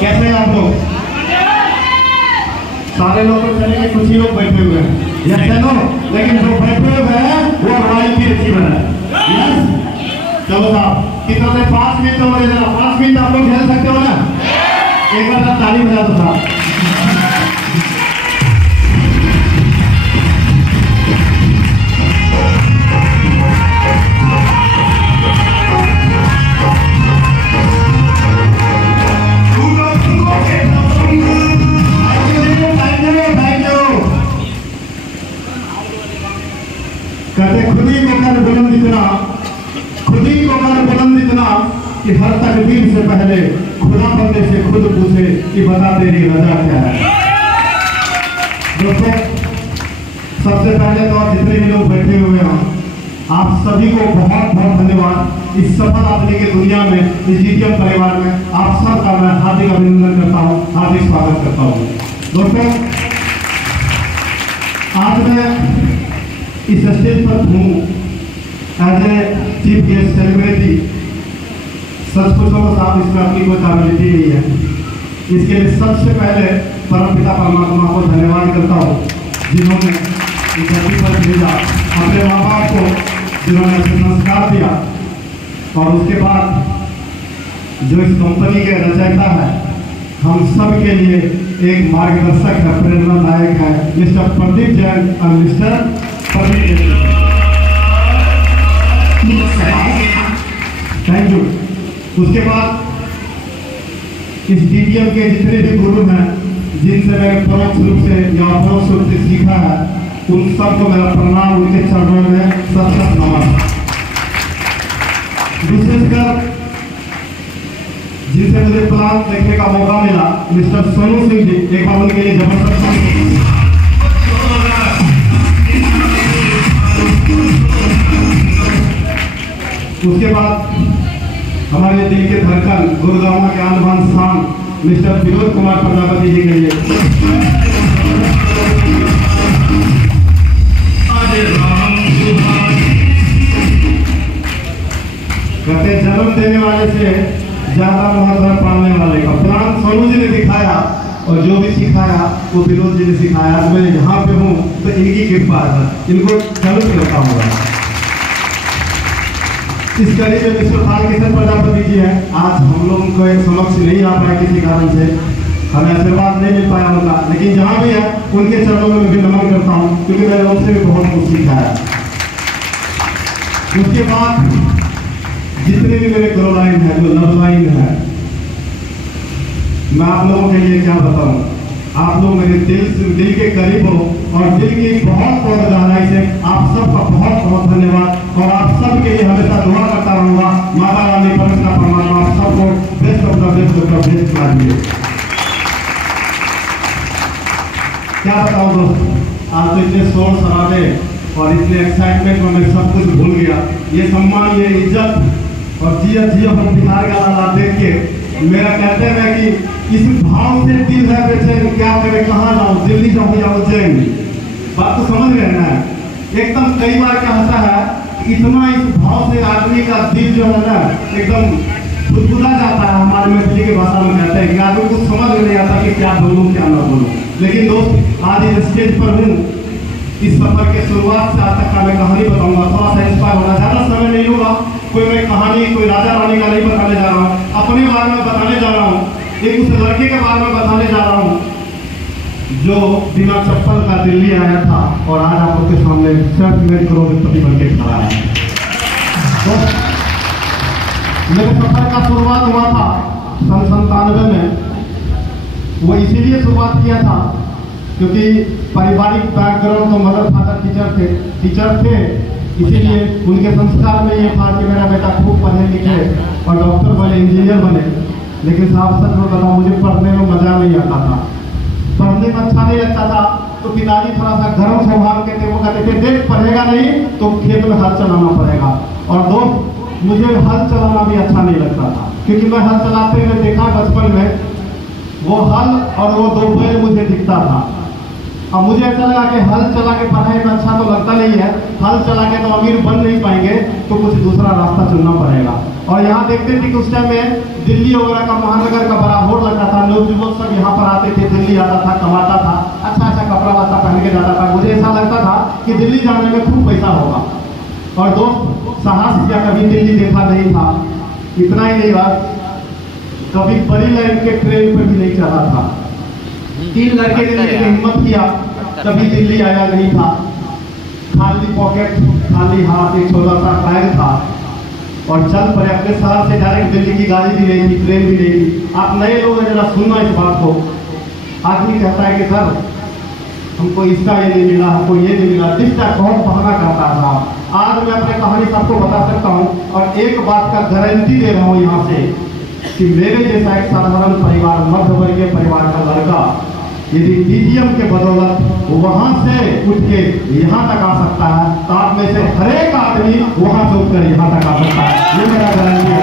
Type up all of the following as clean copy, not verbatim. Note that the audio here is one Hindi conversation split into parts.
कैसे हैं आप लोग? सारे लोग तो चलेंगे, कुछ ही लोग बैठे हुए हैं, यस चलो, लेकिन जो बैठे हुए हैं वो रॉयल्टी रिसीवर है। यस चलो साहब, कितना देर? 5 मिनट हो रहे हैं। 5 मिनट आप लोग झेल सकते हो ना? एक बार ताली बजा दो साहब। कहते खुद ही को कर बुलंद इतना, खुद ही को कर बुलंद इतना कि हर तकदीर से पहले खुदा बंदे से खुद पूछे कि बता तेरी रजा क्या है। दोस्तों, सबसे पहले तो आप जितने भी लोग बैठे हुए हैं, आप सभी को बहुत बहुत धन्यवाद। इस सफल आदमी के दुनिया में, इस जीटीएम परिवार में आप सबका मैं हार्दिक अभिनंदन करता हूँ, हार्दिक स्वागत करता हूँ। दोस्तों, आज मैं इस स्टेज पर हूँ as a chief guest celebrity. सच पूछो तो साहब, इसमें अपनी कोई काबिलिटी नहीं है। इसके लिए सबसे पहले परमपिता परमात्मा को धन्यवाद करता हूँ, जिन्होंने इस धरती पर भेजा, अपने माँ बाप को जिन्होंने संस्कार दिया, और उसके बाद जो इस कंपनी के रचयिता है, हम सब के लिए एक मार्गदर्शक है, प्रेरणादायक है, मिस्टर प्रदीप जैन और मिस्टर थैंक यू। उसके बाद इस डीटीएम के जितने भी गुरु हैं, जिनसे मैंने परोक्ष रूप से या अपरोक्ष रूप से सीखा है, उन सबको मेरा प्रणाम, उनके चरणों में सत नमन। विशेषकर जिनसे मुझे प्लान देखने का मौका मिला, मिस्टर सोनू सिंह जी, एक बार उनके लिए जबरदस्त। उसके बाद हमारे दिल के धड़कन, गुरुगांव के आनबान स्थान, मिस्टर विनोद कुमार प्रजापति जी के लिए। कहते जन्म देने वाले से ज्यादा महत्व पाने वाले का प्लान सोनू जी ने दिखाया, और जो भी सिखाया वो विनोद जी ने सिखाया। आज मैं यहाँ पे हूँ तो इनकी कृपा है, इनको जरूर करता हूँ। इस कड़ी में मिस्टर बालकिशन प्रजापति जी हैं। आज हम लोगों को एक समक्ष नहीं आ पाया, किसी कारण से हमें आशीर्वाद नहीं मिल पाया उनका, लेकिन जहाँ भी है उनके चरणों में भी नमन करता हूँ, क्योंकि मैंने उनसे भी बहुत कुछ सीखा है। उसके बाद जितने भी मेरे ग्रो लाइन है, जो लव लाइन है, मैं आप लोगों के लिए क्या बताऊँ। आप लोग मेरे दिल के करीब हो, और दिल की बहुत बहुत गहराई से आप सबका बहुत बहुत धन्यवाद। और आप सब के लिए हमेशा दुआ करता रहूँगा। माता रानी परमेश्वर परमात्मा आप सबको बेस्ट ऑफ द बेस्ट लाइए। क्या बताऊँ दोस्त, आज तो इतने शोर शराबे और इतने एक्साइटमेंट में मैं सब कुछ भूल गया। ये सम्मान, ये इज्जत और जिया जिया हम बिहार का लाला देख के मेरा कहते हैं कि इस भाव से दिल है बेचैन, क्या करे, कहाँ जाऊँ, दिल्ली जाऊँ या उज्जैन। बात तो समझ रहे हैं ना? एकदम कई बार क्या होता है, इतना इस भाव से आदमी का दिल जो है ना एकदम खुदखुदा जाता है। हमारे मैथिली की भाषा में कहते हैं कि आदमी को समझ नहीं आता कि क्या बोलूँ क्या ना बोलूँ। लेकिन दोस्त, आज इस स्टेज पर हूँ, इस सफर के शुरुआत से आज तक का मैं कहानी बताऊंगा, थोड़ा सा इंस्पायर होगा। ज़्यादा समय नहीं होगा, कोई मैं कहानी कोई राजा रानी का नहीं बताने जा रहा हूँ, अपने बारे में बताने जा रहा हूँ। एक उस लड़के के बारे में बताने जा रहा हूँ जो बिना चप्पल का दिल्ली आया था, और आज आप लोग के सामने सेल्फ मेड करोड़पति बन के खड़ा है। तो मेरे सफर का शुरुआत हुआ था सन 97 में। वो इसीलिए शुरुआत किया था क्योंकि पारिवारिक बैकग्राउंड तो मदर फादर टीचर थे, इसीलिए उनके संस्कार में ये था कि मेरा बेटा खूब पढ़े लिखे और डॉक्टर बने, इंजीनियर बने। लेकिन साहब सच में बताऊं, मुझे पढ़ने में मजा नहीं आता था, पढ़ने में अच्छा नहीं लगता था। तो पिताजी थोड़ा सा गर्म स्वभाव के थे, वो कहते थे देख पढ़ेगा नहीं तो खेत में हल चलाना पड़ेगा। और दोस्त, मुझे हल चलाना भी अच्छा नहीं लगता था, क्योंकि मैं हल चलाते हुए देखा बचपन में, वो हल और वो 2 बैल मुझे दिखता था। अब मुझे ऐसा लगा कि हल चला के पढ़ाई में अच्छा तो लगता नहीं है, हल चला के तो अमीर बन नहीं पाएंगे, तो कुछ दूसरा रास्ता चुनना पड़ेगा। और यहाँ देखते थे कि उस टाइम में दिल्ली वगैरह का, महानगर का बड़ा होड़ लगता था, लोग युवक सब यहाँ पर आते थे, दिल्ली आता था, कमाता था, अच्छा अच्छा कपड़ा वस्ता पहन के जाता था। मुझे ऐसा लगता था कि दिल्ली जाने में खूब पैसा होगा। और दोस्त साहस किया, कभी दिल्ली देखा नहीं था। इतना ही नहीं बात, कभी बड़ी लाइन के ट्रेन पर भी नहीं चढ़ा था। 3 लड़के ने हिम्मत किया, कभी दिल्ली आया नहीं था। खाली पॉकेट, खाली हाथ, एक छोटा सा बैग था और चल पड़े। अपने शहर से डायरेक्ट दिल्ली की गाड़ी भी नहीं थी, ट्रेन भी नहीं थी। आप नए लोग हैं, जरा सुनना इस बात को। आदमी कहता है कि सर हमको इसका ये नहीं मिला, हमको ये नहीं मिला, जिसका बहुत बहाना करता था। आज मैं अपनी कहानी सबको बता सकता हूँ और एक बात का गारंटी दे रहा हूँ यहाँ से कि मेरे जैसा एक साधारण परिवार, मध्य वर्गीय परिवार का लड़का यदि पीटीएम के बदौलत वहां से उठ के यहाँ तक आ सकता है, तो आप में से हर एक आदमी वहां से उठकर यहाँ तक आ सकता है। ये मेरा गारंटी है।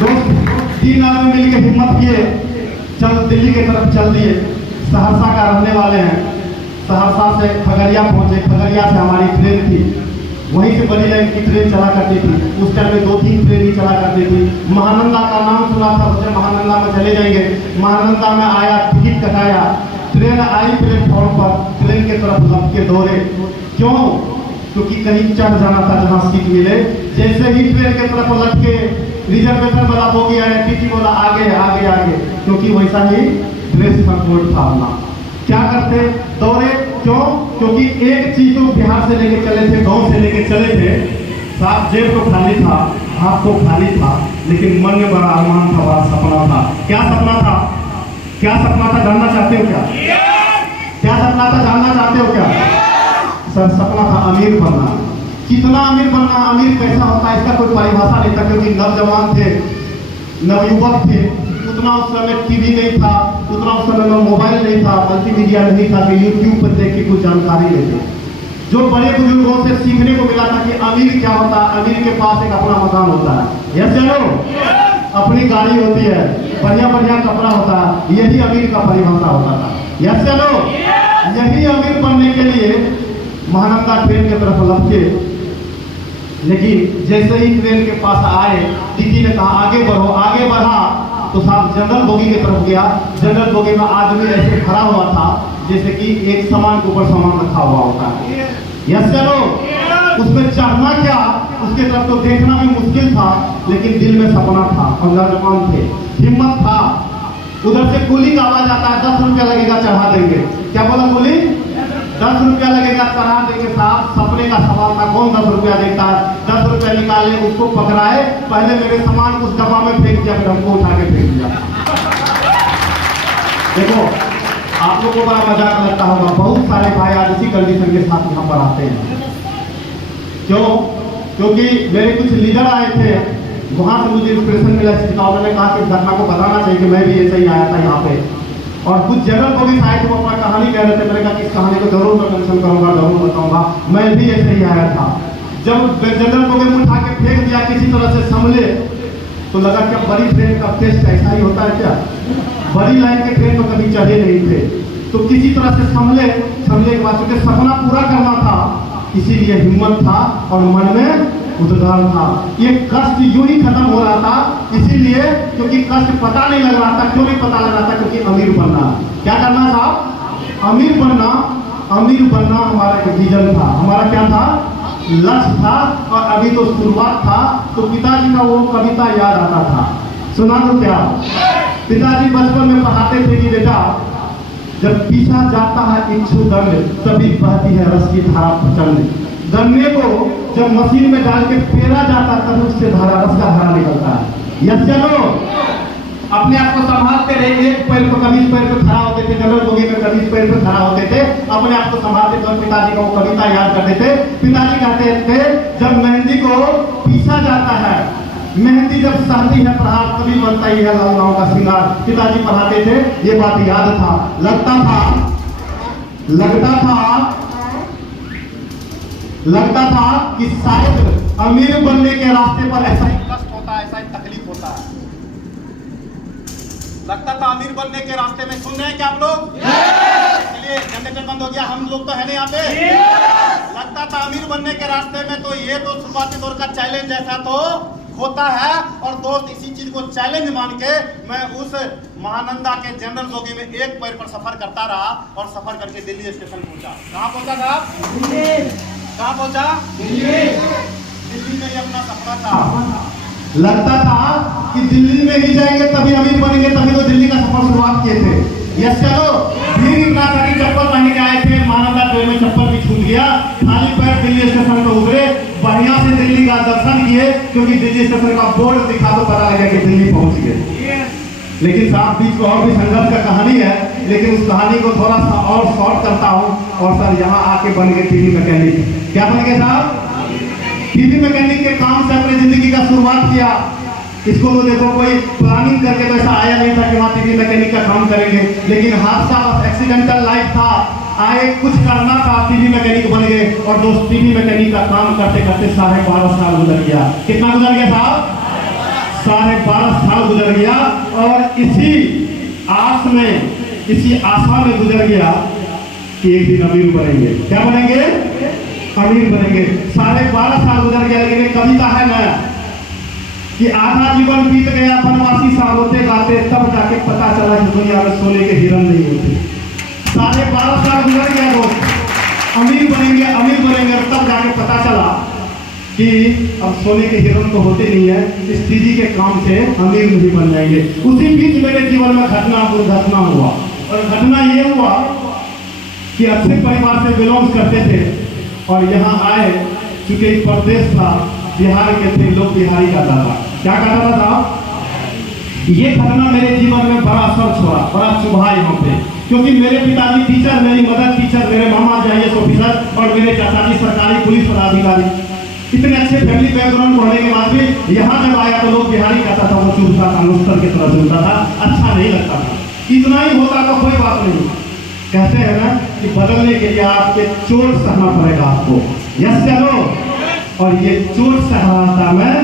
दोस्त 3 आदमी मिलकर हिम्मत किए, चल दिल्ली की तरफ चल दिए। सहरसा का रहने वाले हैं, सहरसा से खगड़िया पहुंचे। खगड़िया से हमारी ट्रेन थी, वहीं से बड़ी लाइन की ट्रेन चला करती थी। उस टाइम में 2-3 ट्रेन ही चला करती थी। महानंदा का नाम सुना था, सोचे महानंदा में चले जाएंगे। महानंदा में आया, टिकट कटाया, ट्रेन आई प्लेटफॉर्म पर, ट्रेन के तरफ लप के दौड़े। क्यों? क्योंकि कहीं चढ़ जाना था जहाँ सीट मिले। जैसे ही ट्रेन के तरफ लट के रिजर्वेशन वाला हो गया है, टीटी वाला आगे आगे आगे, क्योंकि वैसा ही ड्रेस का कोड था अपना। क्या करते? दौड़े। क्यों? क्योंकि एक चीज तो बिहार से लेके चले थे, गांव से लेके चले थे, साथ जेब तो खाली था, हाथ तो खाली था, लेकिन मन में बड़ा अरमान था, बड़ा सपना था। क्या सपना था? क्या सपना था? जानना चाहते हो क्या? क्या सपना था? जानना चाहते हो क्या? सर सपना था अमीर बनना। कितना अमीर बनना, अमीर कैसा होता है इसका कोई परिभाषा नहीं था, क्योंकि नौजवान थे, नवयुवक थे। उतना उस समय टीवी नहीं था, उतना उस समय में मोबाइल नहीं था, मल्टीमीडिया नहीं था कि यूट्यूब पर देख के कुछ जानकारी लेते। जो बड़े बुजुर्गों से सीखने को मिला था कि अमीर क्या होता है। अमीर के पास एक अपना मकान होता है, यस चलो, अपनी गाड़ी होती है, बढ़िया बढ़िया कपड़ा होता है, यही अमीर का परिभाषा होता था। यस चलो, यही अमीर बनने के लिए महानंदा ट्रेन की तरफ लपके। लेकिन जैसे ही ट्रेन के पास आए, टीटी ने कहा आगे बढ़ो। आगे बढ़ा तो साहब जनरल बोगी की तरफ गया। जनरल बोगी में आदमी ऐसे खड़ा हुआ था जैसे कि एक सामान के ऊपर सामान रखा हुआ होता है। यस चलो, उसमें चढ़ना क्या, उसके तरफ तो देखना भी मुश्किल था, लेकिन दिल में सपना था और नौजवान थे, हिम्मत था। उधर से कुली का आवाज आता है, 10 रुपया लगेगा, चढ़ा देंगे। क्या बोला कुली? 10 रुपया लगेगा, चढ़ा देंगे। साहब सपने का सवाल था, कौन 10 रुपया देता है? 10 रुपया निकाले, उसको पकड़ाए, पहले मेरे सामान उस डब्बा में फेंक दिया, फिर हमको उठा के फेंक दिया। देखो आप लोग को बड़ा मजाक लगता होगा, बहुत सारे भाई आज इसी कंडीशन के साथ यहाँ पर आते हैं। क्यों? क्योंकि मेरे कुछ लीडर आए थे, वहां से मुझे इंस्पिरेशन मिला, उन्होंने कहा कि इस घटना को बताना चाहिए कि मैं भी ऐसे ही आया था यहाँ पे। और कुछ जनरल बोगी साहब वो अपना कहानी कह रहे थे, मैंने कहा कि इस कहानी को जरूर मैं मेंशन करूंगा, जरूर बताऊंगा, मैं भी ऐसे ही आया था। जब जनरल बोगी में उठा के फेंक दिया किसी तरह से संभले, तो लगा क्या बड़ी ट्रेन का टेस्ट ऐसा ही होता है क्या? बड़ी लाइन के ट्रेन में कभी चढ़े नहीं थे, तो किसी तरह से संभले के बाद चूंकि सपना पूरा करना था, इसीलिए हिम्मत था और मन में उद्गार था। ये कष्ट यूं ही खत्म हो रहा था, इसीलिए क्योंकि कष्ट पता नहीं लग रहा था। क्यों नहीं पता लग रहा था? क्योंकि अमीर बनना। क्या करना था? अमीर बनना। अमीर बनना हमारा एक विजन था, हमारा क्या था? लक्ष्य था। और अभी तो शुरुआत था। तो पिताजी का वो कविता याद आता था, सुना दो क्या? पिताजी बचपन में पढ़ाते थे कि बेटा जब पीछा जाता है इच्छु दंड, तभी बहती है रस की धारा प्रचंड। गन्ने को जब मशीन में डाल के फेरा जाता है तब उससे धारा, रस का धारा निकलता है। यस चलो, अपने आप को संभालते रहे। एक पैर पर कभी इस पैर पर खड़ा होते थे, जनरल बोगी में कभी इस पैर पर खड़ा होते थे, अपने आप को संभालते थे। पिताजी का वो कविता याद करते थे। पिताजी कहते थे जब मेहंदी को पीसा जाता है, मेहंदी जब सहती है प्रहार, तभी बनता ही है लहंगाओं का श्रृंगार। पिताजी पढ़ाते थे, ये बात याद था। लगता था कि शायद अमीर बनने के रास्ते पर ऐसा ही कष्ट होता है, ऐसा ही तकलीफ होता है। लगता था अमीर बनने के रास्ते में, सुन रहे हैं क्या आप लोग? ये जनरेटर बंद हो गया, हम लोग तो है नहीं यहाँ पे। लगता था अमीर बनने के रास्ते में तो ये तो शुरुआती दौर का चैलेंज जैसा तो होता है। और दोस्त इसी चीज को चैलेंज मान के मैं उस महानंदा के जनरल बोगी में एक पैर पर सफर करता रहा और सफर करके दिल्ली स्टेशन पहुंचा। कहाँ पहुंचा साहब? कहाँ पहुंचा? दिल्ली में ही अपना सपना था। लगता था कि दिल्ली में ही जाएंगे तभी अमीर बनेंगे, तभी तो दिल्ली का सफर शुरुआत किए थे। यस चलो, भीड़ इतना था कि चप्पल पहन के आए थे, महानंदा ट्रेन में चप्पल भी छूट गया, खाली पैर दिल्ली स्टेशन पर उतरे, बढ़िया से दिल्ली का दर्शन किए, क्योंकि दिल्ली स्टेशन का बोर्ड दिखा तो पता लगा कि दिल्ली पहुंच गए। लेकिन साहब बीच में और भी संघर्ष का कहानी है, लेकिन उस कहानी को थोड़ा सा और शॉर्ट करता हूँ। और सर यहाँ आके बन गए टीवी मैकेनिक। क्या बन गए साहब? टीवी मैकेनिक के काम से अपनी जिंदगी का शुरुआत किया। इसको तो देखो कोई प्लानिंग करके तो ऐसा आया नहीं था कि वहाँ टीवी मैकेनिक का काम करेंगे, लेकिन हादसा एक्सीडेंटल लाइफ था, आए कुछ करना था, टीवी मैकेनिक बन गए। और दोस्त टीवी मैकेनिक का काम करते करते 12.5 साल गुजर गया। कितना गुजर गया साहब? 12.5 साल गुजर गया। और इसी आस में, इसी आशा में गुजर गया कि एक दिन अमीर बनेंगे। क्या बनेंगे? अमीर बनेंगे। 12.5 साल गुजर गया। लेकिन एक कविता है ना कि आधा जीवन बीत गया वनवासी साल होते गाते, तब जाके पता चला कि दुनिया में सोने के हिरन नहीं होते। 12.5 साल गुजर गया दोस्त, अमीर बनेंगे अमीर बनेंगे, और तब जाके पता चला कि अब सोने के हिरन तो होते नहीं है, इस टीवी के काम से अमीर नहीं बन जाएंगे। उसी बीच मेरे जीवन में दुर्घटना हुआ। और घटना ये हुआ कि अच्छे परिवार से बिलोंग करते थे और यहाँ आए, चूंकि एक प्रदेश था, बिहार के थे, लोग बिहारी कहता था। क्या कहता था? ये घटना मेरे जीवन में बड़ा असर छोड़ा, बड़ा चुभा यहाँ पे, क्योंकि मेरे पिताजी टीचर, मेरी मदर टीचर, मेरे मामा IAS ऑफिसर और मेरे चाचाजी सरकारी पुलिस पदाधिकारी। इतने अच्छे फैमिली बैकग्राउंड होने के बाद भी यहाँ जब आया तो लोग बिहारी कहता था, वो चुभता था, नुस्तर की तरह चुभता था, अच्छा नहीं लगता था। इतना ही होता तो कोई बात नहीं। कहते हैं ना कि बदलने के लिए आपके चोट सहना पड़ेगा आपको। यस चलो। और ये चोट सहता में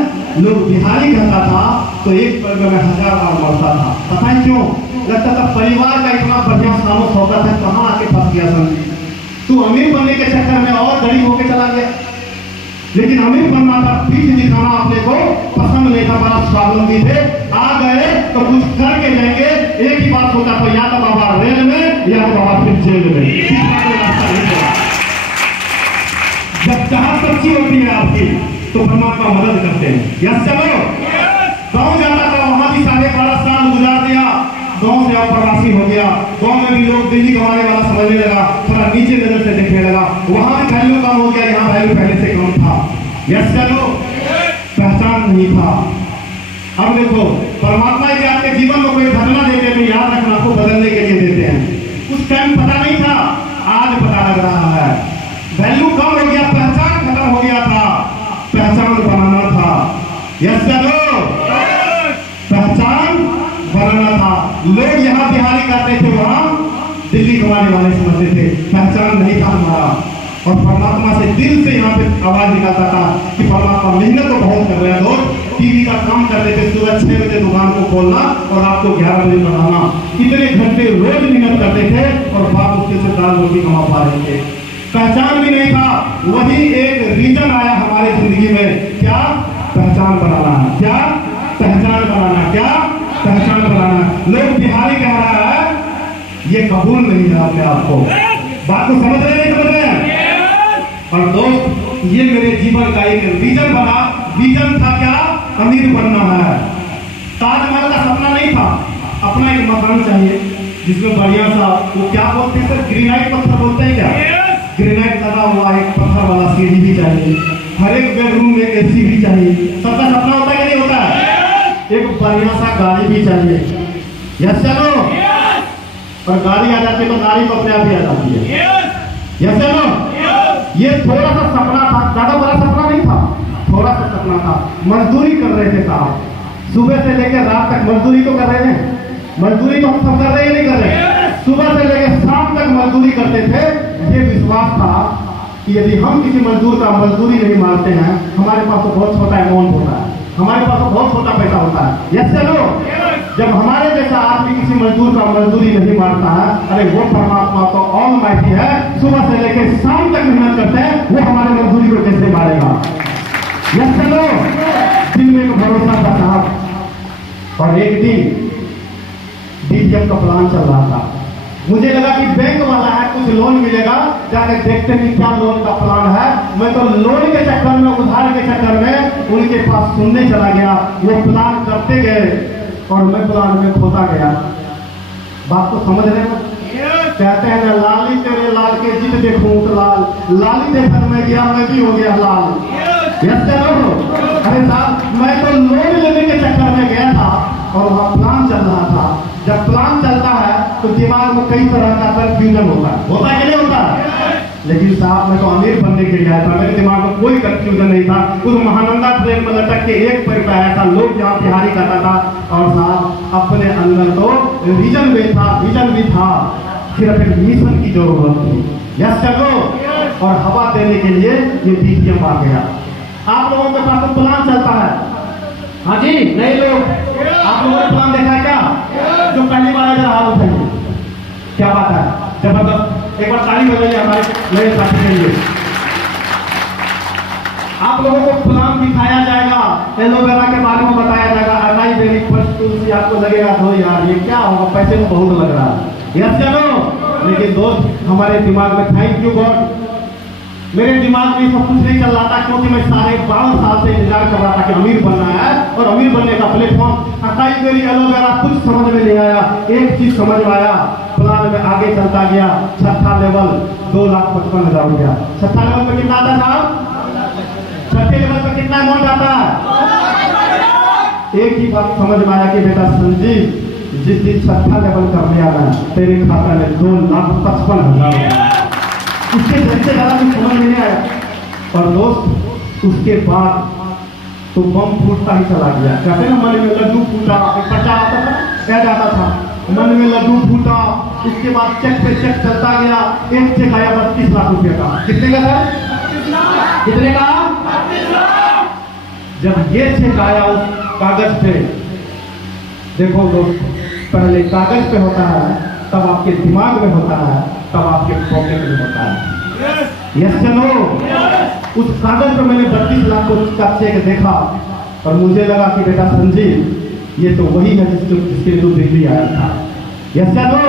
लोग बिहारी कहता था तो एक पल में 1000 बार मरता था। पता है क्यों? लगता था परिवार का इतना बढ़िया सामोस होता था, कहाँ आके फंस गया समझी। तू अमीर बनने के चक्कर में और गरीब होके चला गया। लेकिन अमीर बनना था, पीठ दिखाना अपने को पसंद नहीं था, बड़ा स्वावलंबी थे। आ गए तो कुछ करके जाएंगे, एक ही बात होता था, या तो बाबा रेल में या तो बाबा फिर जेल में। जब चाह सच्ची होती है आपकी तो परमात्मा मदद करते हैं। यस चलो। गांव जाता था, वहां भी 12.5 साल गुजार दिया, गांव से प्रवासी हो गया। गांव में भी लोग दिल्ली कमाने वाला समझने लगा, थोड़ा नीचे नजर से देखने लगा। वहां भी वैल्यू कम हो गया, यहाँ वैल्यू पहले से कम था। यस चलो। पहचान नहीं था। अब देखो, परमात्मा यदि आपके जीवन में कोई घटना देते हैं, याद रखना, आपको बदलने के लिए देते हैं। उस टाइम पता नहीं था, आज पता लग रहा है। वैल्यू कम हो गया, पहचान खत्म हो गया था, पहचान बनाना था। यस चलो। पहचान बनाना था। लोग यहाँ बिहारी करते थे, वहां दिल्ली कमाने वाले समझते थे। पहचान नहीं था हमारा। और परमात्मा से दिल से यहाँ पे आवाज निकलता था कि परमात्मा मेहनत तो बहुत कर रहे हैं लोग। टीवी का काम करते थे, सुबह 6 बजे दुकान को खोलना और रात को 11 बजे बनाना। इतने घंटे रोज मेहनत करते थे और बाप उसके से दाल रोटी कमा पा रहे थे। पहचान भी नहीं था। वही एक रीजन आया हमारे जिंदगी में, क्या? पहचान बनाना। क्या? पहचान बनाना। क्या? पहचान बनाना। लोग बिहारी कह रहा है, ये कबूल नहीं है अपने आप को। बात को समझ रहे नहीं समझ रहे हैं? और दोस्त, ये मेरे जीवन का एक रीजन बना। रीजन था क्या? अमीर बनना है। ताजमहल का सपना नहीं था, अपना एक मकान चाहिए जिसमें बढ़िया सा, वो क्या बोलते हैं सर, ग्रेनाइट पत्थर बोलते हैं क्या? ग्रेनाइट लगा हुआ एक पत्थर वाला सीढ़ी भी चाहिए, हर एक बेडरूम में AC भी चाहिए। सबका सपना होता है कि नहीं होता है? एक बढ़िया सा गाड़ी भी चाहिए। यस चलो। और गाड़ी आ जाती है तो गाड़ी तो अपने आप ही आ जाती है। यस चलो। ये थोड़ा सा सपना था, ज्यादा बड़ा सपना नहीं था, थोड़ा सा सपना था। मजदूरी कर रहे थे साहब, सुबह से लेकर रात तक मजदूरी तो कर रहे हैं। मजदूरी तो हम सब कर रहे हैं, नहीं कर रहे? सुबह से लेकर शाम तक मजदूरी करते थे। ये विश्वास था कि यदि हम किसी मजदूर का मजदूरी नहीं मानते हैं, हमारे पास तो बहुत छोटा अमाउंट होता है, हमारे पास तो बहुत छोटा पैसा होता है। यस चलो। जब हमारे जैसा आदमी किसी मजदूर का मजदूरी नहीं मारता है, अरे वो परमात्मा तो ऑलमाइटी है, सुबह से लेकर शाम तक मेहनत करते हैं, वो हमारे मजदूरी को कैसे मारेगा? यस चलो, दिल में एक भरोसा था साहब। और एक दिन डीजीएम का प्लान चल रहा था, मुझे लगा कि बैंक वाला है, कुछ लोन मिलेगा, जाकर देखते हैं कि क्या लोन का प्लान है। मैं तो लोन के चक्कर में, उधार के चक्कर में उनके पास सुनने चला गया, वो प्लान करते गए और मैं प्लान में खोता गया। बात तो समझ रहे हो? कहते हैं ना, लाली तेरे लाल के जित देखूं तो लाल, लाली देखकर मैं गया, मैं भी हो गया लाल। यस चलो, अरे साहब मैं तो लोन लेने के चक्कर में गया था और वहाँ प्लान चल रहा था। जब प्लान चलता है तो दिमाग में कई तरह का कंफ्यूजन होता है कि नहीं होता? लेकिन साहब मैं तो अमीर बनने के लिए आया था, मेरे दिमाग में कोई कंफ्यूजन नहीं था। उस महानंदा ट्रेन में लटक के एक पैर पे आया था, लोग जहाँ बिहारी करता था, और साहब अपने अंदर तो विजन भी था, सिर्फ एक मिशन की जरूरत थी। यस चलो, और हवा देने के लिए ये डीजीएम आ गया। आप लोगों के पास तो प्लान चलता है, हाँ जी, नहीं लोग, आप लोगों ने प्लान देखा है क्या? जो पहली बार इधर हाथ उठाइए, क्या बात है, जबरदस्त, एक बार ताली बजाइए हमारे नए साथी के लिए। आप लोगों को प्लान दिखाया जाएगा, एलोवेरा के बारे में बताया जाएगा, अकाई बेरी फर्स्ट तुलसी आपको लगेगा तो यार ये क्या होगा, पैसे में बहुत लग रहा है। यस चलो, लेकिन दोस्त हमारे दिमाग में, थैंक यू गॉड, मेरे दिमाग में सब कुछ नहीं चल रहा था, क्योंकि मैं सारे 12 साल से इंतजार कर रहा था कि अमीर बनना है, और अमीर बनने का प्लेटफॉर्म अकाई बेरी एलोवेरा कुछ समझ में नहीं आया। एक चीज समझ में आया, प्लान में आगे चलता गया, छठा लेवल 2,55,000 रुपया। छठा लेवल पे कितना आता था? छठे लेवल पे कितना अमाउंट आता है? एक ही बात समझ में आया कि बेटा संजीव, जिस दिन छठा लेवल करने आना है तेरे खाता में 2,55,000 रुपया। उसके घर से ज्यादा कुछ समझ में नहीं आया। और दोस्त उसके बाद तो बम फूटता ही चला गया। कहते ना, मन में लड्डू फूटा, एक पर्चा आता था, कह जाता था मन में लड्डू फूटा। उसके बाद चेक पे चेक चलता गया, एक चेक आया 32 लाख रुपए का। कितने का था? कितने का? जब ये चेक आया उस कागज पे, देखो दोस्त, पहले कागज पे होता है, तब आपके दिमाग में होता है, तब आपके पॉकेट में होता है। यस चलो, उस कागज पर मैंने 32 लाख का चेक देखा और मुझे लगा कि बेटा संजीव ये तो वही है जिसके लिए तू दिल्ली आया था। यस चलो,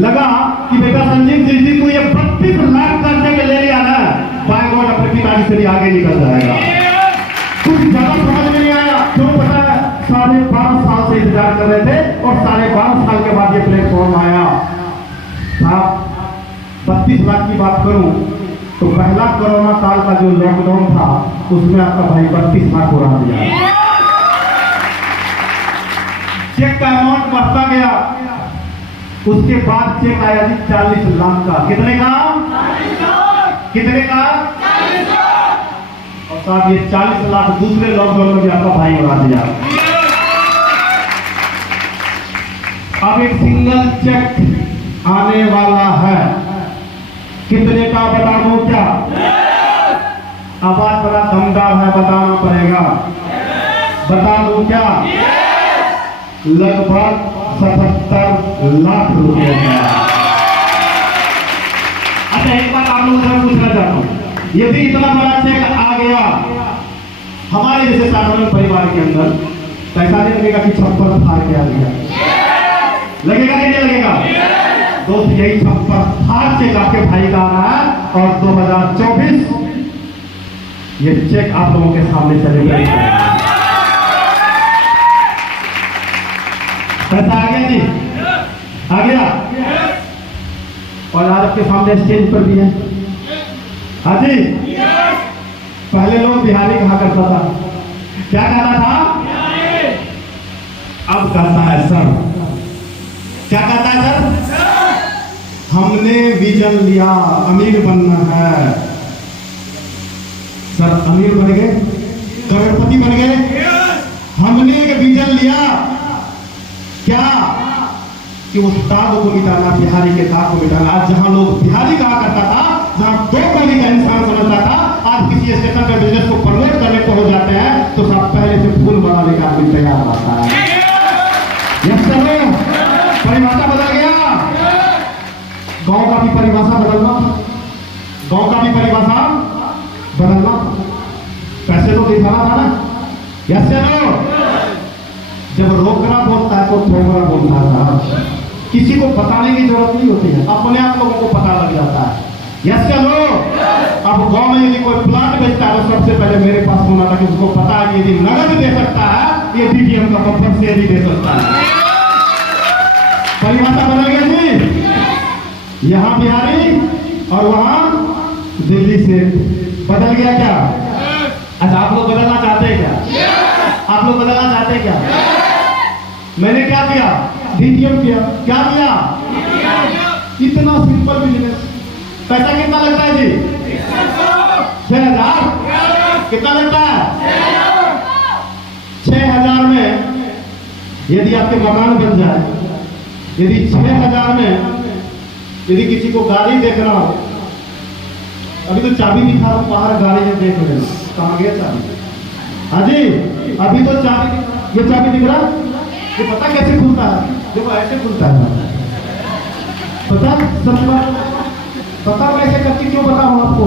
लगा कि बेटा संजीव जिस दिन तू ये 32 लाख का चेक ले लिया ना, बाय गॉड अपने पिताजी से भी आगे निकल जाएगा। कुछ ज्यादा समझ में नहीं आया, क्यों पता है? 12.5 साल से इंतजार कर रहे थे और 12.5 साल के बाद ये प्लेटफॉर्म आया। साहब 32 लाख की बात करूं तो पहला कोरोना काल का जो लॉकडाउन था उसमें आपका भाई 32 लाख उड़ा दिया। चेक का अमाउंट बढ़ता गया, उसके बाद चेक आया जी 40 लाख का। कितने का? कितने का? और साहब ये 40 लाख दूसरे लॉकडाउन में भी आपका भाई उड़ा दिया। अब एक सिंगल चेक आने वाला है, कितने का बता दूं क्या? आवाज बड़ा दमदार है, बताना पड़ेगा। बता दूं क्या? लगभग 77 लाख रुपए का। अच्छा एक बात आप लोगों से पूछना चाहता हूं, यदि इतना बड़ा चेक आ गया हमारे जैसे साधारण परिवार के अंदर, तो ऐसा नहीं लगेगा कि छप्पर फाड़ के आ गया? लगेगा कि नहीं लगेगा? दोस्त यही छप्पर फाड़ चेक आपके भाई का आ रहा है और 2024 ये चेक आप लोगों के सामने चलेगा। पैसा आ गया जी, आ गया, और आज आपके सामने स्टेज पर भी है। हाँ जी, पहले लोग बिहारी कहा करता था, क्या कहता था? अब कहता है सर। क्या कहता है सर? हमने विजन लिया, अमीर बनना है। सर अमीर बन गए, करोड़पति बन गए। हमने एक विजन लिया, क्या? कि उस्ताद को मिटाना, बिहारी के दाग को मिटाना। आज जहां लोग बिहारी कहा करता था, जहां 2 कौड़ी का इंसान समझता था, आज किसी स्टेशन पर बिजनेस को प्रमोट करने को हो जाते हैं तो सब पहले से फूल बनाने का आदमी तैयार रहता है। यस सर, भी परिभाषा बदलना, गांव का भी परिभाषा बदलना। पैसे तो दिखाना था ना, यस या नो? जब रोकना बोलता है तो ठोकना बोलता था। किसी को बताने की जरूरत नहीं होती है, अपने आप लोगों को पता लग जाता है। यस या नो? अब गांव में यदि कोई प्लाट बेचता है तो सबसे पहले मेरे पास होना था कि उसको पता है कि यदि नगद दे सकता है, ये डीडीएम का बफर से भी दे सकता है। परिभाषा बदल गई थी, यहां बिहारी और वहां दिल्ली से। बदल गया क्या? अच्छा, आप लोग बदलना चाहते हैं क्या? आप लोग बदलना चाहते हैं क्या? मैंने क्या किया? डीडीएम किया। क्या किया? इतना सिंपल बिजनेस। पैसा कितना लगता है जी? 6,000। कितना लगता है? 6,000 में यदि आपके मकान बन जाए, यदि 6,000 में यदि किसी को गाड़ी देखना हो, अभी तो चाबी दिखा रहा हूं, बाहर गाड़ी में देख लेना। कहां गया चाबी? हाँ जी, अभी तो चाबी, ये चाबी दिख रहा, ये पता कैसे खुलता है? देखो ऐसे खुलता है, पता सब पता कैसे करके क्यों बताऊं आपको?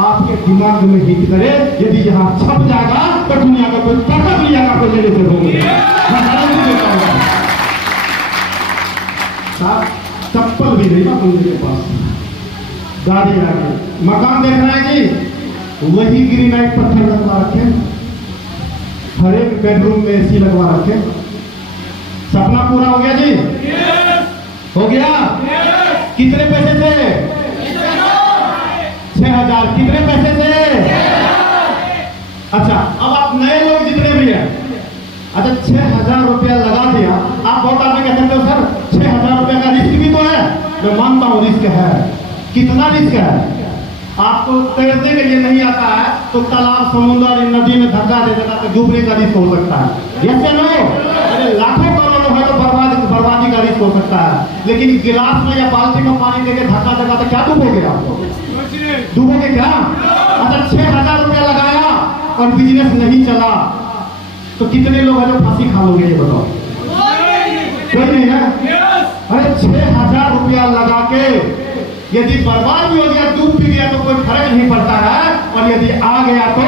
आपके दिमाग में हिट करे, यदि यहाँ छप जाएगा तो दुनिया का कोई पता भी आएगा, कोई लेने से होंगे। चप्पल भी नहीं ना कोई के पास, गाड़ी आ गई। मकान देख रहे हैं जी, वही ग्रेनाइट पत्थर लगवा रखे, हर एक बेडरूम में एसी लगवा रखे। सपना पूरा हो गया जी? हो गया? कितने पैसे से? 6,000। कितने पैसे से? अच्छा, अब आप नए लोग जितने भी हैं, अच्छा 6,000 रुपया लगा दिया। आप बहुत आदमी कह सकते हो सर 6,000 रुपया का रिस्क भी तो है। मैं मानता हूं रिस्क है। कितना रिस्क है? आपको तैरने के लिए नहीं आता है तो तालाब, समुद्र, नदी में धक्का दे देगा तो डूबने का रिस्क हो सकता है। यस या नो? लाखों करोड़ों है तो बर्बादी का रिस्क हो सकता है। लेकिन गिलास में या बाल्टी में पानी देके धक्का देगा तो क्या डूबोगे? आपको डूबोगे क्या? अच्छा 6,000 रुपया लगाया और बिजनेस नहीं चला तो कितने लोग हैं जो फांसी खा लोगे? ये बताओ। कोई नहीं है? अरे 6,000 रुपया लगा के यदि बर्बाद भी हो गया, डूब भी गया तो कोई फर्क नहीं पड़ता है, और यदि आ गया तो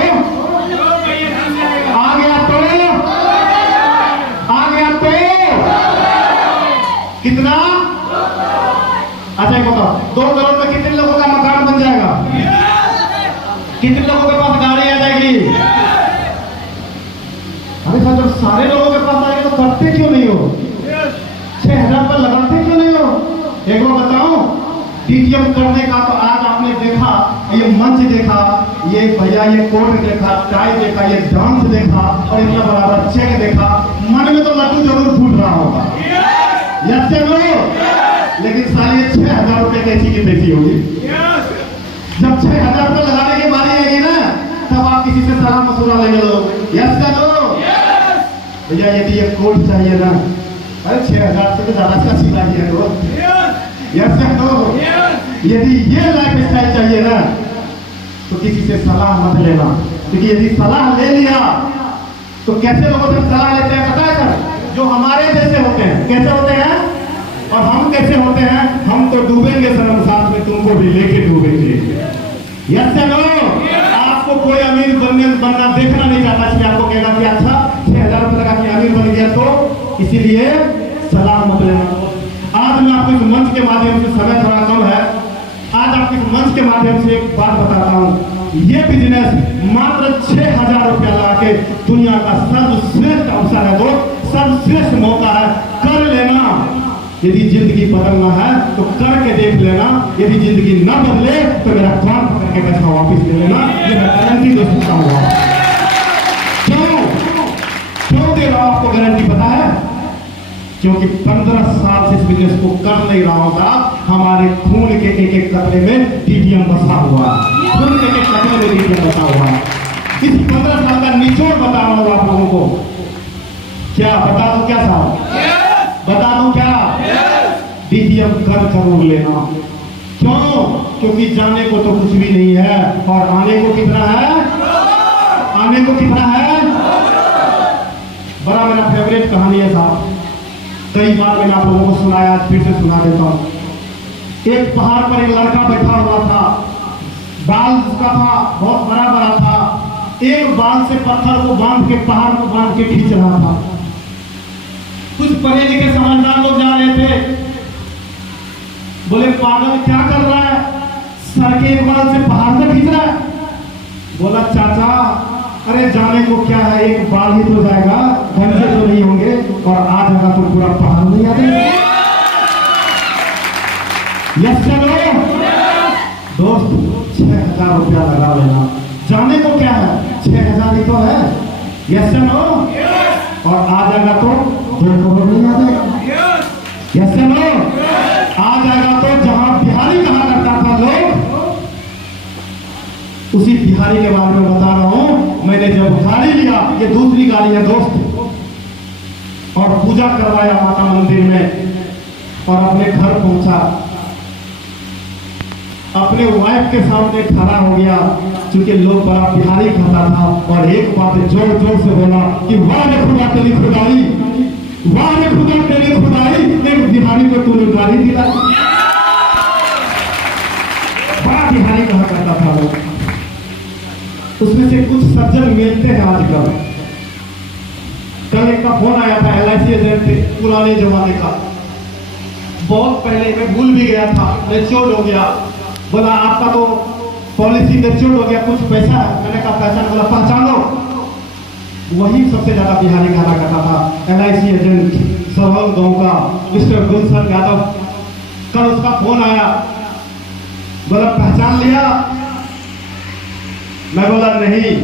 कितना? अच्छा एक बताओ, 2 करोड़ में कितने लोगों का मकान बन जाएगा? कितने लोगों के पास गाड़ी आ जाएगी? अरे सर, जब सारे लोगों के पास आएगी तो करते क्यों नहीं हो? 6,000 पर लगाते क्यों नहीं हो? एक बार बताओ, डीडीएम करने का तो आज आपने देखा, ये मंच देखा, ये भैया ये कोट देखा, टाई देखा, ये डांस देखा और इतना बड़ा चेक देखा, मन में तो लड्डू जरूर फूट रहा होगा। यस या नो? लेकिन साली 6,000 रुपए कैसी की तैसी होगी? जब 6,000 रुपए लगाने की बारी आएगी ना, तब आप किसी से सलाह मशुरा लेंगे लोग। यस या नो? भैया यदि ये कोट चाहिए ना, अरे 6,000 से तो ज्यादा का सिलाई है तो। यस या नो? यदि ये लाइफ स्टाइल चाहिए ना तो किसी से सलाह मत लेना, क्योंकि यदि सलाह ले लिया तो कैसे लोगों से सलाह लेते हैं पता है सर? जो हमारे जैसे होते हैं। कैसे होते हैं? और हम कैसे होते हैं? हम तो डूबेंगे सनम, साथ में तुमको भी लेके डूबेंगे। यस या नो? आपको कोई अमीर बनना देखना नहीं चाहता, इसलिए आपको कहेगा कि अच्छा 6,000 रुपए लगा के अमीर बन गया, तो इसीलिए सलाह मत लेना। आज मैं आपको इस मंच के माध्यम से, समय थोड़ा कम है, आज आपको इस मंच के माध्यम से एक बात बताता हूँ। ये बिजनेस मात्र 6,000 रुपया लगा के दुनिया का सर्वश्रेष्ठ अवसर है, दोस्त सर्वश्रेष्ठ मौका है, कर लेना। यदि जिंदगी बदलना है तो करके देख लेना, यदि जिंदगी न बदले तो मेरा काम पकड़ के पैसा वापिस ले लेना, ये मैं गारंटी दे सकता हूँ। क्यों दे रहा हूं आपको गारंटी पता है? क्योंकि 15 साल से इस बिजनेस को कर नहीं रहा होता। हमारे खून के एक कपड़े में डीडीएम बसा हुआ है, खून के एक कपड़े में डीडीएम बसा हुआ है। इस 15 साल का निचोड़ बता रहा हूं आप लोगों को। क्या बता दूं? क्या साहब बता दूं क्या? डीडीएम कर जरूर लेना। क्यों? क्योंकि जाने को तो कुछ भी नहीं है, और आने को कितना है? आने को कितना है? बड़ा मेरा फेवरेट कहानी है साहब, कई बार मैंने आप लोगों को सुनाया, आज फिर से सुना देता हूं। एक पहाड़ पर एक लड़का बैठा हुआ था, बाल उसका था बहुत बड़ा बड़ा था, एक बाल से पत्थर को बांध के, पहाड़ को बांध के खींच रहा था। कुछ पढ़े लिखे समझदार लोग जा रहे थे, बोले पागल क्या कर रहा है, सर के एक बाल से पहाड़ से खींच रहा है। बोला चाचा अरे जाने को क्या है, एक बाल ही तो जाएगा, घंटे तो नहीं होंगे और आ जाएगा तो पूरा पहाड़ नहीं आ जाएगा। यस चलो दोस्त, 6,000 रुपया लगा लेना, जाने को क्या है, 6,000 ही तो है। यस चलो, और आ जाएगा तो 2 करोड़ नहीं आ जाएगा। यस चलो, आ जाएगा तो जहां बिहारी कहा करता था लोग, उसी बिहारी के बारे में बता रहा हूं। मैंने जब गाड़ी लिया, ये दूसरी गाड़ी है दोस्त, और पूजा करवाया माता मंदिर में, और अपने घर पहुंचा, अपने वाइफ के सामने खड़ा हो गया, क्योंकि लोग बड़ा बिहारी खाता था, और एक बात जोर जोर से बोला कि वाह रे खुदा तेरी खुदाई, वाह रे खुदा तेरी खुदाई, एक बिहारी को तूने गाड़ी दिला। बड़ा बिहारी कहा करता था लोग। उसमें से कुछ सज्जन मिलते हैं आजकल। कल एक का फोन आया था, LIC एजेंट थे, पुराने जमाने का, बहुत पहले, मैं भूल भी गया था, मैच्योर हो गया। बोला आपका तो पॉलिसी मैच्योर हो गया, कुछ पैसा है। मैंने कहा पैसा, बोला पहचानो। वही सबसे ज्यादा बिहारी गाना करता था, LIC एजेंट सरहल गांव का मिस्टर गुलशन यादव। कल उसका फोन आया, बोला पहचान लिया। मैं बोला नहीं,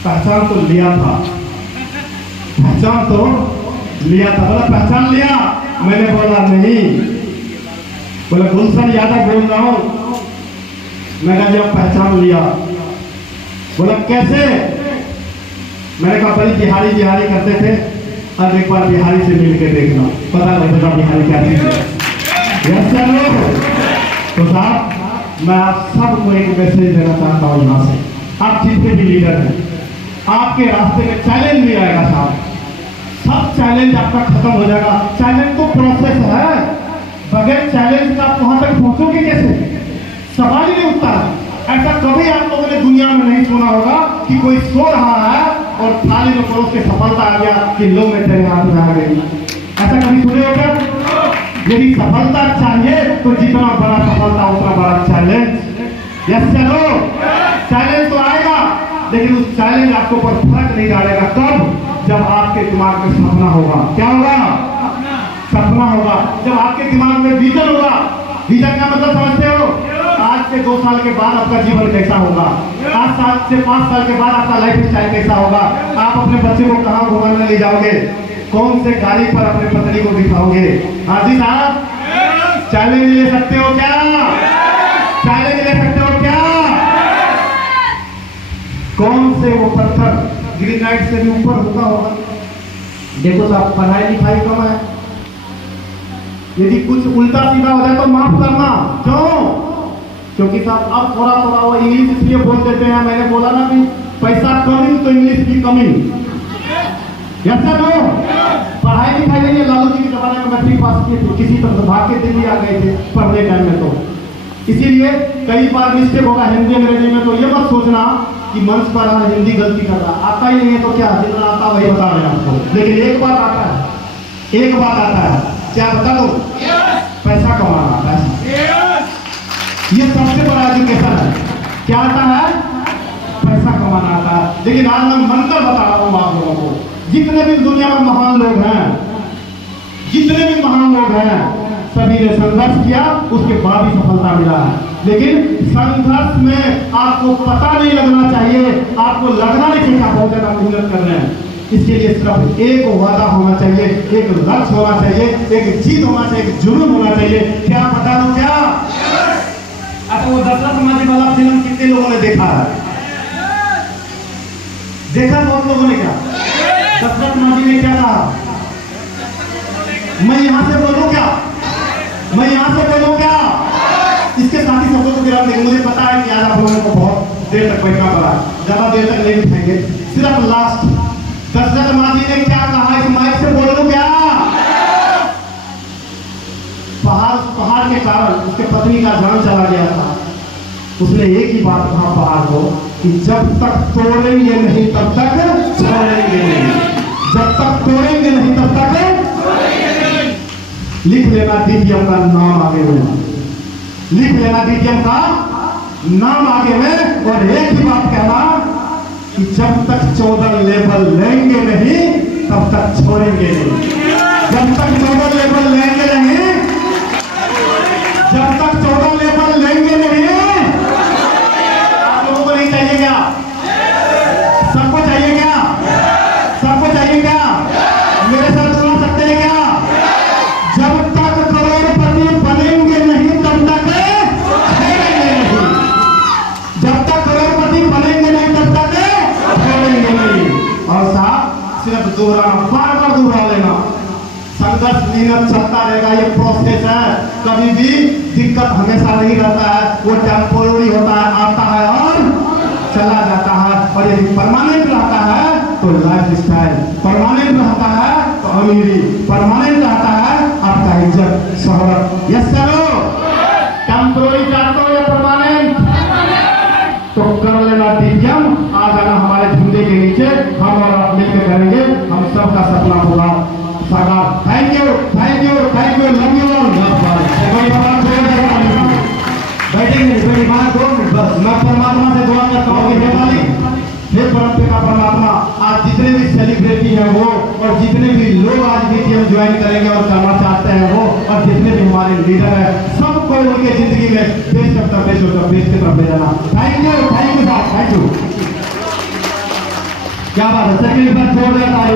पहचान तो लिया था, पहचान तो लिया था। बोला पहचान लिया। मैंने बोला नहीं। बोला गुलशन यादव बोल रहा हूं। मैंने जब पहचान लिया। बोला कैसे? मैंने कहा बड़ी बिहारी बिहारी करते थे, अब एक बार बिहारी से मिल के देखना, पता लगेगा बिहारी क्या चीज है। तो साहब, मैं आप सबको एक मैसेज देना चाहता हूं यहां से। आप जितने भी लीडर हैं, आपके रास्ते में चैलेंज भी आएगा साहब, सब चैलेंज आपका खत्म हो जाएगा। चैलेंज तो प्रोसेस है, बगैर चैलेंज का आप वहां तक पहुंचोगे कैसे? सवाल ही नहीं उठता है। ऐसा कभी आप लोगों ने दुनिया में नहीं सुना होगा कि कोई सो रहा है और थाली में परोस के सफलता आ गया कि लो मैं तेरे हाथ में आ गई। ऐसा कभी सुने हो क्या? यदि सफलता चाहिए तो जितना बड़ा सफलता उतना बड़ा चैलेंज। यस चलो, चैलेंज तो आएगा, लेकिन उस चैलेंज आपके ऊपर फर्क नहीं डालेगा। कब? जब आपके दिमाग में सपना होगा। क्या होगा? सपना होगा। जब आपके दिमाग में विजन होगा। विजन का मतलब समझते हो? आज से 2 साल के बाद आपका जीवन कैसा होगा, 8 साल से 5 साल के बाद आपका लाइफ स्टाइल कैसा होगा, आप अपने बच्चे को कहाँ घुमाने ले जाओगे, कौन से गाड़ी पर अपने पत्नी को बिठाओगे। हाजी साहब, चैलेंज ले सकते हो क्या? चैलेंज ले सकते हो क्या? कौन से वो पत्थर ग्रेनाइट से भी ऊपर होगा। देखो साहब, पढ़ाई लिखाई कम है, यदि कुछ उल्टा सीधा हो जाए तो माफ करना। क्यों? क्योंकि साहब अब थोड़ा थोड़ा वो इंग्लिश इसलिए बोल देते हैं। मैंने बोला ना कि पैसा कमिंग तो इंग्लिश भी कमिंग। यस सर, नो पढ़ाई लिखाई नहीं। लालू जी के जमाने में मैट्रिक पास किए थे, किसी तरह भाग के दिल्ली आ गए थे पढ़ने टाइम में। तो इसीलिए कई बार मिस्टेक होगा हिंदी अंग्रेजी में, तो ये मत सोचना कि मंच पर हिंदी गलती कर रहा। आता ही नहीं है तो क्या, जितना आता वही बता रहे हैं आपको। लेकिन एक बात आता है, एक बात आता है, क्या बता दो? पैसा कमाना। पैसा ये सबसे बड़ा एजुकेशन है। क्या आता है? पैसा कमाना आता है। लेकिन आज मैं मंत्र बता रहा हूं आप लोगों को, जितने भी दुनिया में महान लोग हैं, जितने भी महान लोग हैं, सभी ने संघर्ष किया, उसके बाद ही सफलता मिला है। लेकिन संघर्ष में आपको पता नहीं लगना चाहिए, आपको लगना नहीं चाहिए बहुत ज्यादा मेहनत कर रहे हैं। इसके लिए सिर्फ एक वादा होना चाहिए, एक लक्ष्य होना चाहिए, एक जीत होना चाहिए, एक जुनून होना चाहिए। क्या बता दो क्या? अच्छा, वो दशरथ माझी वाला फिल्म कितने लोगों ने देखा है? देखा बहुत लोगों ने। क्या दशरथ माझी ने क्या कहा? मैं यहां से बोलूं क्या? मैं यहां से बोलूं क्या? इसके साथ ही शब्दों को गिरा देंगे। मुझे पता है कि आज आप लोगों को बहुत देर तक बैठना पड़ा, ज्यादा देर तक नहीं बिठाएंगे। सिर्फ लास्ट, दशरथ माझी ने क्या कहा इस माइक से बोलूं क्या? पहाड़ के कारण जिसका जान चला गया था, उसने एक ही बात कहा बाहर को कि जब तक तोड़ेंगे नहीं तब तक छोड़ेंगे नहीं, जब तक तोड़ेंगे नहीं तब तक लिख लेना डीटीएम का नाम आगे में, लिख लेना डीटीएम का नाम आगे में। और एक ही बात कहना कि जब तक 14 लेवल लेंगे नहीं तब तक छोड़ेंगे नहीं, जब तक 14 लेवल लेंगे नहीं, जब तक 14 लेवल लेंगे नहीं। आप लोगों को नहीं चाहिए क्या? सबको चाहिए क्या? सबको चाहिए क्या? मेरे साथ बोल सकते हैं क्या? जब तक करोड़पति बनेंगे नहीं तब तक छोड़ेंगे नहीं, जब तक करोड़पति बनेंगे नहीं तब तक छोड़ेंगे नहीं। और साहब सिर्फ दोहराना, बार बार दोहरा लेना, संघर्ष मेहनत चलता रहेगा, ये प्रोसेस है, कभी भी दिक्कत हमेशा नहीं रहता है, वो टेम्पोररी होता है, आता है और चला जाता है। और यदि परमानेंट रहता है तो लाइफ स्टाइल, परमानेंट रहता है तो अमीरी, परमानेंट रहता है आपका इज्जत शोहरत। यस सर, टेम्पोररी चाहते हो या परमानेंट? तो कर लेना डीटीएम, आ जाना हमारे झंडे के नीचे, हम और आप मिलकर करेंगे हम सबका सपना पूरा साकार। Thank you, thank you, thank you, love you all. बैठेंगे मेरी बात 2 मिनट बस। मैं परमात्मा से दुआ करता हूँ कि हे परमपिता परमात्मा, आज जितने भी सेलिब्रिटी हैं वो, और जितने भी लोग आज डीटीएम ज्वाइन करेंगे और करना चाहते हैं वो, और जितने भी हमारे लीडर हैं, सबको उनके जिंदगी में बेस्ट ऑफ द बेस्ट की तरफ ले जाना। थैंक यू साहब, थैंक यू। क्या बात है, सेकंड बार छोड़ देता है।